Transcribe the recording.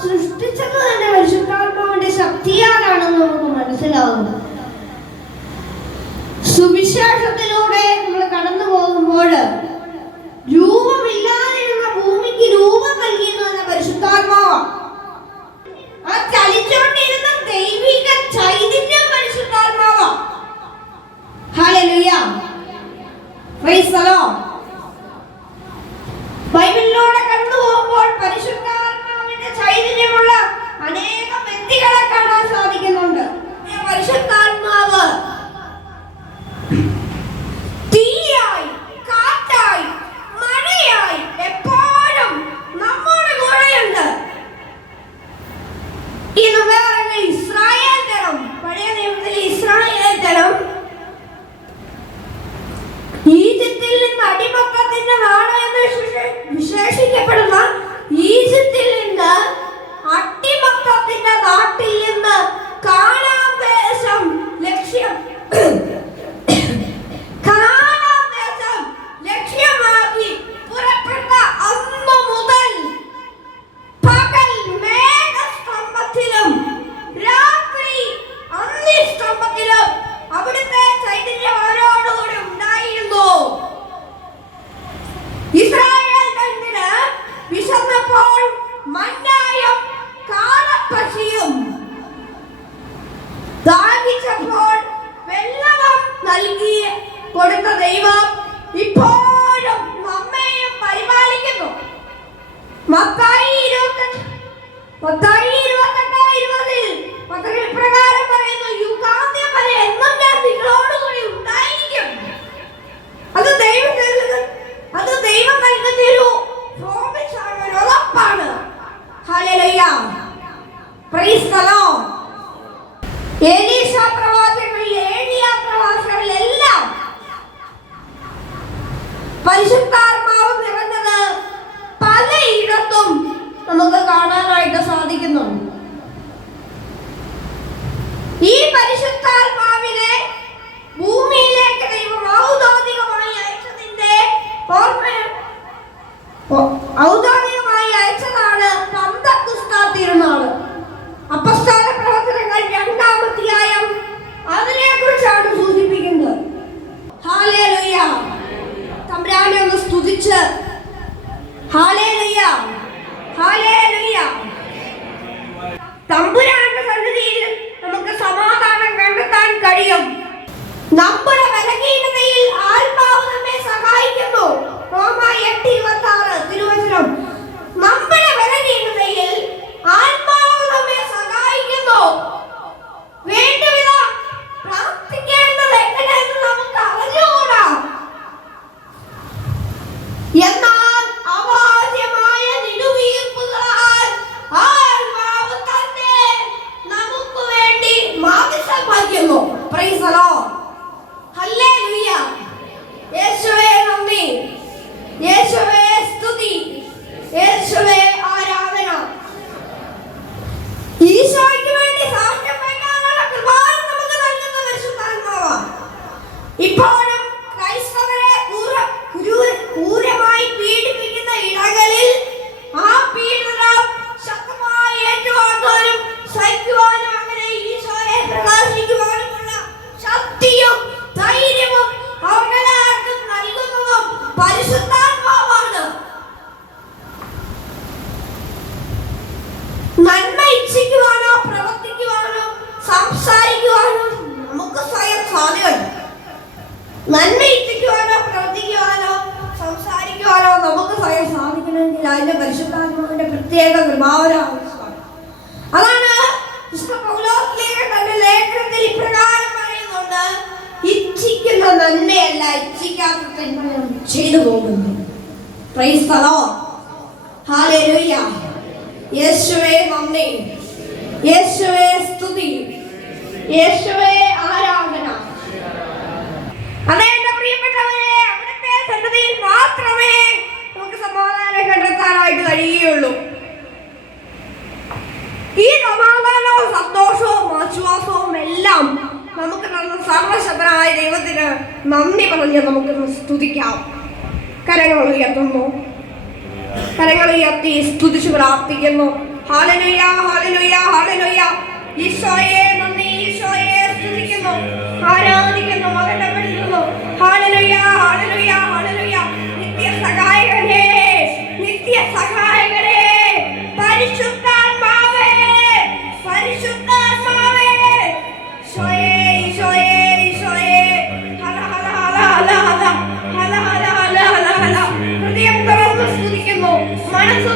സൃഷ്ടിച്ചത് തന്നെ പരിശുദ്ധാത്മാവിന്റെ ശക്തിയാലാണെന്ന് നമുക്ക് മനസ്സിലാവുന്നു. സുവിശേഷത്തിലൂടെ നമ്മൾ കടന്നു പോകുമ്പോൾ രൂപമില്ലാതിരുന്ന ഭൂമിക്ക് രൂപം നൽകിയെന്ന് പരിശുദ്ധാത്മാവ്. ആ ചലിച്ചുകൊണ്ടിരുന്ന ദൈവിക ചൈതന്യം പരിശുദ്ധാത്മാവ്. Hallelujah, praise the lord. ബൈബിളിലൂടെ കടന്നു പോകുമ്പോൾ പരിശുദ്ധാത്മാവിന്റെ ചൈതന്യമുള്ള അനേകം വ്യക്തികളെ കാണാൻ സാധിക്കുന്നുണ്ട്. പരിശുദ്ധാത്മാവ് തീയായി, കാറ്റായി, മഴയായി എപ്പോഴും നമ്മുടെ കൂടെയുണ്ട്. ഇന്ന് വേറെ ഇസ്രായേൽ ജനം, പഴയ നിയമത്തിലെ ഇസ്രായേൽ ജനം ഈജിപ്തിൽ നിന്ന് അടിമത്തത്തിന്റെ നാട് എന്ന് വിശേഷിക്കപ്പെടുന്ന ഈജിപ്തിൽ നിന്ന് അടിമത്തത്തിന്റെ നാട്ടിൽ നിന്ന് കാനാൻ ദേശം ലക്ഷ്യമാക്കി പുറപ്പെട്ട അന്ന് മുതൽ പകൽ മേഘസ്തംഭത്തിലും രാത്രി അഗ്നിസ്തംഭത്തിലും അവിടുത്തെ ചൈതന്യം അവരോടുകൂടി ഉണ്ടായിരുന്നു. ഇസ്രായേൽ ജനത്തിന് വിശന്നപ്പോൾ മന്നായും കാളപ്പക്ഷിയും ദാഹിച്ചപ്പോൾ വെള്ളവും നൽകി കൊടുത്ത ദൈവം ഇപ്പോഴും നമ്മെയും പരിപാലിക്കുന്നു. മത്തായി 28:20 ഇപ്രകാരം പറയുന്നു, യുഗാന്ത്യം വരെ എന്നും ഞാൻ നിങ്ങളോടുകൂടി ഉണ്ടായിരിക്കും. അത് ദൈവം നൽകുന്ന ഒരു പ്രോമിസ് ആണ്, ഒരു ഉറപ്പാണ്. Hallelujah, praise the lord. എലീശ പ്രവാചകനിൽ, ഏലിയ പ്രവാചകനിലെല്ലാം പരിശുദ്ധാത്മാവ് നിറഞ്ഞത് പലയിടത്തും നമുക്ക് കാണാനായിട്ട് സാധിക്കുന്നുണ്ട്. ഈ പരിശുദ്ധാത്മാവിനെ ഭൂമിയിലേക്ക് ദൈവം ഔദ്യോഗികമായി അയച്ചതാണ് പെന്തക്കോസ്ത് തിരുനാള്. അപ്പസ്തോല പ്രവർത്തനങ്ങൾ 2-ാം അധ്യായം അതിനെക്കുറിച്ചാണ് സൂചിപ്പിക്കുന്നത്. ഹല്ലേലൂയ, തമ്പുരാനെ ഒന്ന് സ്തുതിച്ച് ഹല്ലേലൂയ, ഹല്ലേലൂയ. തമ്പുരാന്റെ സന്നിധിയിൽ നമുക്ക് സമാധാനം കണ്ടെത്താൻ കഴിയും. നമ്മുടെ ബലഹീനതയിൽ ആത്മാവ് നമ്മെ സഹായിക്കുന്നു. റോമർ 8:26 തിരുവചനം. നമ്മുടെ ബലഹീനതയിൽ ആത്മാവ് നമ്മെ സഹായിക്കുന്നു. വേണ്ടവിധം പ്രാർത്ഥിക്കേണ്ടത് എങ്ങനെയെന്ന് നമുക്ക് അറിഞ്ഞുകൂടാ. എന്നാൽ അവാച്യമായ നിടുവീർപ്പുകളാൽ ആത്മാവ് തന്നെ നമുക്ക് വേണ്ടി മാധ്യസ്ഥം വഹിക്കുന്നു. Price the Lord, hallelujah. യേശുവേ നന്ദി, യേശുവേ സ്തുതി, യേശുവേ ആരാധന. ഈശോയ്ക്ക് വേണ്ടി സാക്ഷ്യം വഹിക്കാനുള്ള കൃപ നമുക്ക് നൽകുന്ന പരിശുദ്ധാത്മാവാണ്. ഇപ്പോഴും ക്രൈസ്തവരെ ക്രൂരമായി പീഡിപ്പിക്കുന്ന ഇടങ്ങളിൽ ആ പീഡനം ശക്തമായി ഏറ്റുവാങ്ങാനും സഹിക്കുവാനും അങ്ങനെ ഈശോയെ പ്രകാശിക്കുവാനുമുള്ള ശക്തിയും ധൈര്യവും അവരെല്ലാവർക്കും നൽകുന്നതും പരിശുദ്ധാത്മാവാണ്. നന്മ ഇച്ഛിക്കുവാനോ പ്രവർത്തിക്കുവാനോ സംസാരിക്കുവാനോ നമുക്ക് സ്വയം സാധ്യമല്ല. നന്മ ഇച്ഛിക്കുവാനോ പ്രവർത്തിക്കുവാനോ സംസാരിക്കുവാനോ നമുക്ക് സ്വയം സാധിക്കണമെങ്കിൽ അതിന്റെ പരിശുദ്ധാത്മാവിന്റെ പ്രത്യേക കൃപാവരം ആവശ്യമാണ്. അതാണ് തന്റെ ലേഖനത്തിൽ ഇപ്രകാരം പറയുന്നുണ്ട്, ഇച്ഛിക്കുന്ന നന്മയല്ല ഇച്ഛിക്കാത്ത തിന്മകൾ ചെയ്തു പോകുന്നു. Price the Lord, hallelujah. യേശുവേ നന്ദി, യേശുവേ സ്തുതി, യേശുവേ ആരാധന. അതെ എന്റെ പ്രിയപ്പെട്ടവരെ, അവിടുത്തെ സന്നിധിയിൽ മാത്രമേ നമുക്ക് സമാധാനം കണ്ടെത്താനായിട്ട് കഴിയുകയുള്ളൂ. ഈ സമാധാനവും സന്തോഷവും ആശ്വാസവും എല്ലാം നമുക്ക് തന്ന സർവശക്തനായ ദൈവത്തിന് നന്ദി പറഞ്ഞ് നമുക്ക് സ്തുതിക്കാം. കരങ്ങൾ ഉയർത്തുന്നു, കരങ്ങൾ ഉയർത്തി സ്തുതിച്ച് പ്രാർത്ഥിക്കുന്നു. Hallelujah hallelujah hallelujah. ഈശോയെ നന്ദി, ഈശോയെ സ്തുതിക്കുന്നു, ആരാധിക്കുന്നു, മഹത്വപ്പെടുത്തുന്നു. Hallelujah hallelujah hallelujah. നിത്യസഹായകനേ, നിത്യസഹായകനേ, പരിശുദ്ധാത്മാവേ, പരിശുദ്ധാത്മാവേ, ഈശോയെ ഈശോയെ ഈശോയെ. ഹല ഹല ഹല ഹല ഹല ഹല ഹല ഹല ഹല ഹല. ഹൃദയം തുറന്ന് സ്തുതിക്കുന്നു, മനസ്സ്